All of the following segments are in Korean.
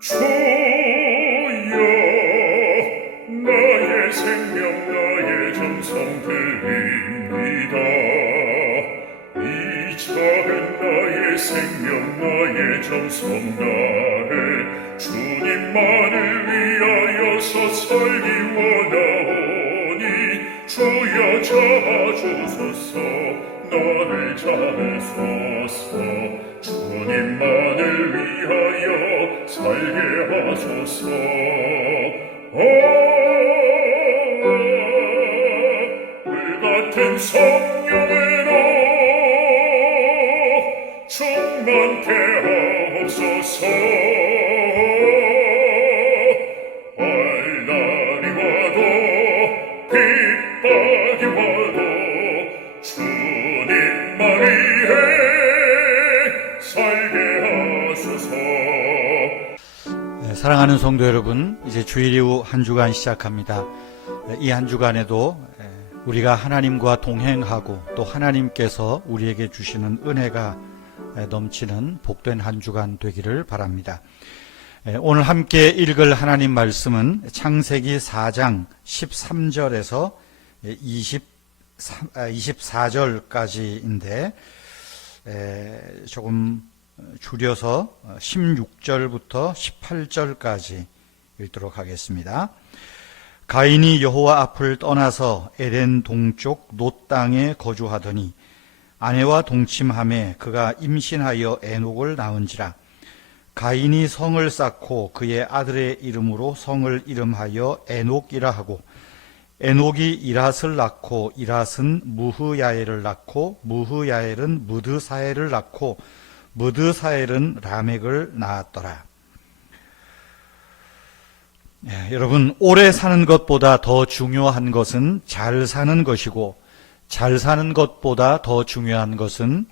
주여 나의 생명 나의 정성 드립니다. 이 작은 나의 생명 나의 정성 다해 주님만을 위하여 살기 원하오니 주여 잡아주소서 나를 잡으소서 주님만을 위하여 살게 하소서. 불같은 성령으로 충만케 하옵소서. 환난이 와도 핍박이 와도 주님만 위해 살게 하소서. 사랑하는 성도 여러분, 이제 주일 이후 한 주간 시작합니다. 이 한 주간에도 우리가 하나님과 동행하고 또 하나님께서 우리에게 주시는 은혜가 넘치는 복된 한 주간 되기를 바랍니다. 오늘 함께 읽을 하나님 말씀은 창세기 4장 13절에서 24절까지인데 조금 줄여서 16절부터 18절까지 읽도록 하겠습니다. 가인이 여호와 앞을 떠나서 에덴 동쪽 놋 땅에 거주하더니 아내와 동침하매 그가 임신하여 에녹을 낳은지라. 가인이 성을 쌓고 그의 아들의 이름으로 성을 이름하여 에녹이라 하고 에녹이 이랏을 낳고 이랏은 무흐야엘을 낳고 무흐야엘은 무드사엘을 낳고 무드사엘은 라멕을 낳았더라. 여러분, 오래 사는 것보다 더 중요한 것은 잘 사는 것이고 잘 사는 것보다 더 중요한 것은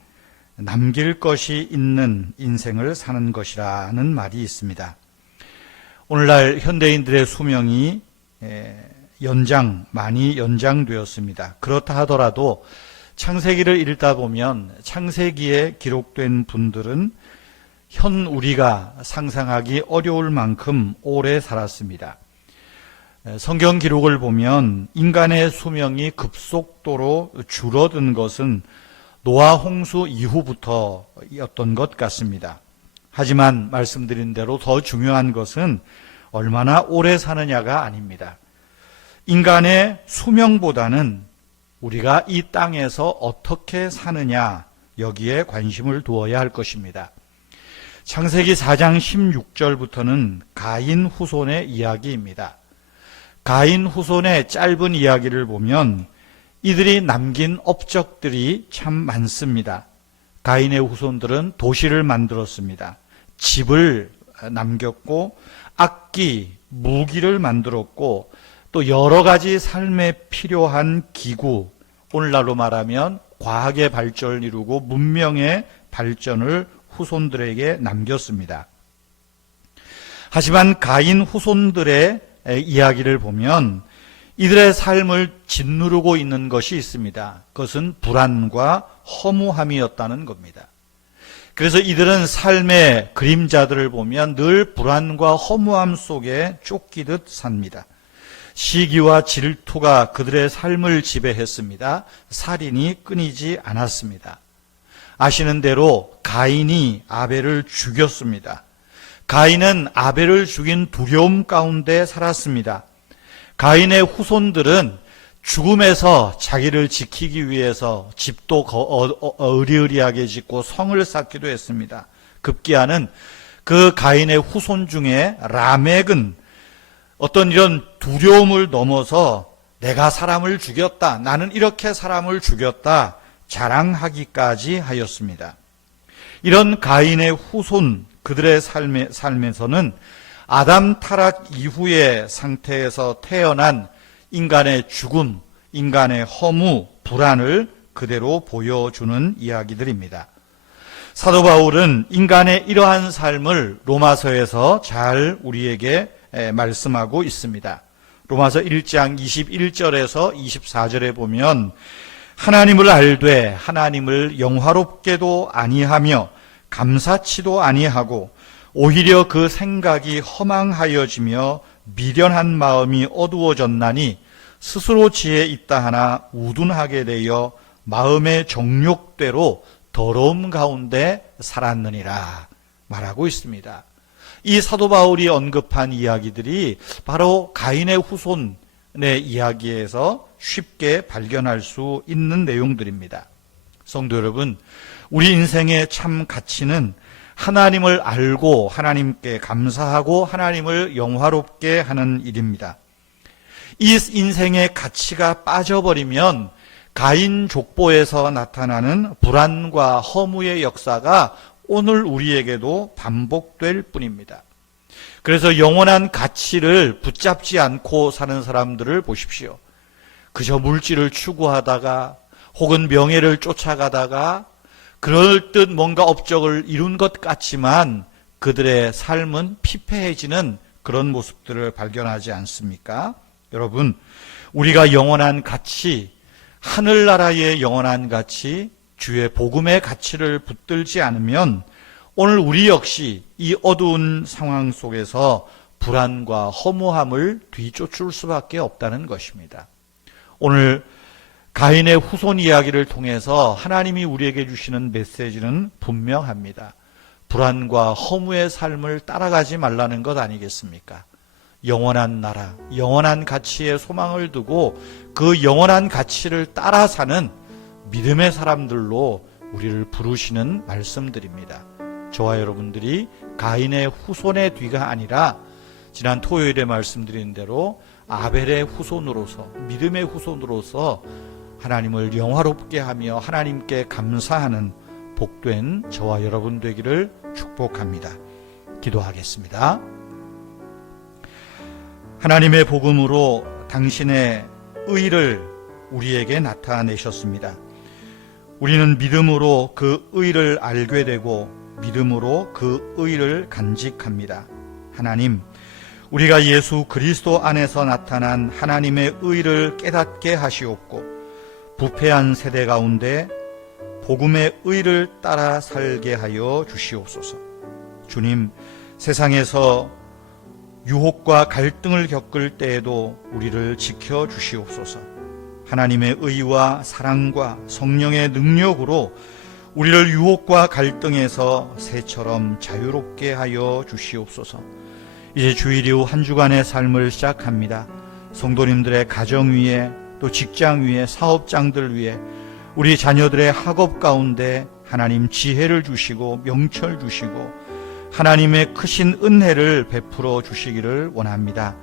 남길 것이 있는 인생을 사는 것이라는 말이 있습니다. 오늘날 현대인들의 수명이 많이 연장되었습니다. 그렇다 하더라도 창세기를 읽다 보면 창세기에 기록된 분들은 현 우리가 상상하기 어려울 만큼 오래 살았습니다. 성경 기록을 보면 인간의 수명이 급속도로 줄어든 것은 노아 홍수 이후부터였던 것 같습니다. 하지만 말씀드린 대로 더 중요한 것은 얼마나 오래 사느냐가 아닙니다. 인간의 수명보다는 우리가 이 땅에서 어떻게 사느냐, 여기에 관심을 두어야 할 것입니다. 창세기 4장 16절부터는 가인 후손의 이야기입니다. 가인 후손의 짧은 이야기를 보면 이들이 남긴 업적들이 참 많습니다. 가인의 후손들은 도시를 만들었습니다. 집을 남겼고 악기, 무기를 만들었고 또 여러 가지 삶에 필요한 기구, 오늘날로 말하면 과학의 발전을 이루고 문명의 발전을 후손들에게 남겼습니다. 하지만 가인 후손들의 이야기를 보면 이들의 삶을 짓누르고 있는 것이 있습니다. 그것은 불안과 허무함이었다는 겁니다. 그래서 이들은 삶의 그림자들을 보면 늘 불안과 허무함 속에 쫓기듯 삽니다. 시기와 질투가 그들의 삶을 지배했습니다. 살인이 끊이지 않았습니다. 아시는 대로 가인이 아벨을 죽였습니다. 가인은 아벨을 죽인 두려움 가운데 살았습니다. 가인의 후손들은 죽음에서 자기를 지키기 위해서 집도 으리으리하게 짓고 성을 쌓기도 했습니다. 급기야는 그 가인의 후손 중에 라멕은 어떤 이런 두려움을 넘어서 내가 사람을 죽였다, 나는 이렇게 사람을 죽였다 자랑하기까지 하였습니다. 이런 가인의 후손 그들의 삶에서는 아담 타락 이후의 상태에서 태어난 인간의 죽음, 인간의 허무, 불안을 그대로 보여주는 이야기들입니다. 사도 바울은 인간의 이러한 삶을 로마서에서 잘 우리에게 말씀하고 있습니다. 로마서 1장 21절에서 24절에 보면 하나님을 알되 하나님을 영화롭게도 아니하며 감사치도 아니하고 오히려 그 생각이 허망하여지며 미련한 마음이 어두워졌나니 스스로 지혜 있다 하나 우둔하게 되어 마음의 정욕대로 더러움 가운데 살았느니라 말하고 있습니다. 이 사도 바울이 언급한 이야기들이 바로 가인의 후손의 이야기에서 쉽게 발견할 수 있는 내용들입니다. 성도 여러분, 우리 인생의 참 가치는 하나님을 알고 하나님께 감사하고 하나님을 영화롭게 하는 일입니다. 이 인생의 가치가 빠져버리면 가인 족보에서 나타나는 불안과 허무의 역사가 오늘 우리에게도 반복될 뿐입니다. 그래서 영원한 가치를 붙잡지 않고 사는 사람들을 보십시오. 그저 물질을 추구하다가 혹은 명예를 쫓아가다가 그럴 듯 뭔가 업적을 이룬 것 같지만 그들의 삶은 피폐해지는 그런 모습들을 발견하지 않습니까? 여러분, 우리가 영원한 가치, 하늘나라의 영원한 가치, 주의 복음의 가치를 붙들지 않으면 오늘 우리 역시 이 어두운 상황 속에서 불안과 허무함을 뒤쫓을 수밖에 없다는 것입니다. 오늘 가인의 후손 이야기를 통해서 하나님이 우리에게 주시는 메시지는 분명합니다. 불안과 허무의 삶을 따라가지 말라는 것 아니겠습니까? 영원한 나라, 영원한 가치에 소망을 두고 그 영원한 가치를 따라 사는 믿음의 사람들로 우리를 부르시는 말씀들입니다. 저와 여러분들이 가인의 후손의 뒤가 아니라 지난 토요일에 말씀드린 대로 아벨의 후손으로서, 믿음의 후손으로서 하나님을 영화롭게 하며 하나님께 감사하는 복된 저와 여러분 되기를 축복합니다. 기도하겠습니다. 하나님의 복음으로 당신의 의를 우리에게 나타내셨습니다. 우리는 믿음으로 그 의를 알게 되고 믿음으로 그 의를 간직합니다. 하나님, 우리가 예수 그리스도 안에서 나타난 하나님의 의를 깨닫게 하시옵고 부패한 세대 가운데 복음의 의를 따라 살게 하여 주시옵소서. 주님, 세상에서 유혹과 갈등을 겪을 때에도 우리를 지켜 주시옵소서. 하나님의 의와 사랑과 성령의 능력으로 우리를 유혹과 갈등에서 새처럼 자유롭게 하여 주시옵소서. 이제 주일 이후 한 주간의 삶을 시작합니다. 성도님들의 가정 위에 또 직장 위에 사업장들 위에 우리 자녀들의 학업 가운데 하나님 지혜를 주시고 명철 주시고 하나님의 크신 은혜를 베풀어 주시기를 원합니다.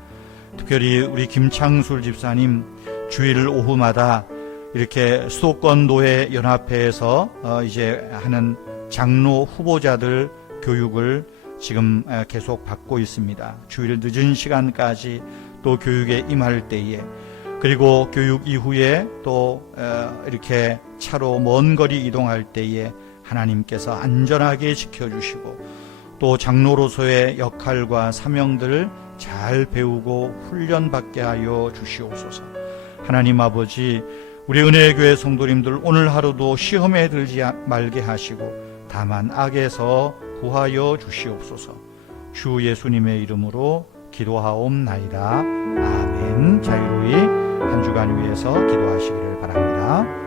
특별히 우리 김창술 집사님 주일 오후마다 이렇게 수도권 노예 연합회에서 이제 하는 장로 후보자들 교육을 지금 계속 받고 있습니다. 주일 늦은 시간까지 또 교육에 임할 때에 그리고 교육 이후에 또 이렇게 차로 먼 거리 이동할 때에 하나님께서 안전하게 지켜주시고 또 장로로서의 역할과 사명들을 잘 배우고 훈련받게 하여 주시옵소서. 하나님 아버지, 우리 은혜교회 성도님들 오늘 하루도 시험에 들지 말게 하시고 다만 악에서 구하여 주시옵소서. 주 예수님의 이름으로 기도하옵나이다. 아멘. 자유로이 한 주간 위해서 기도하시기를 바랍니다.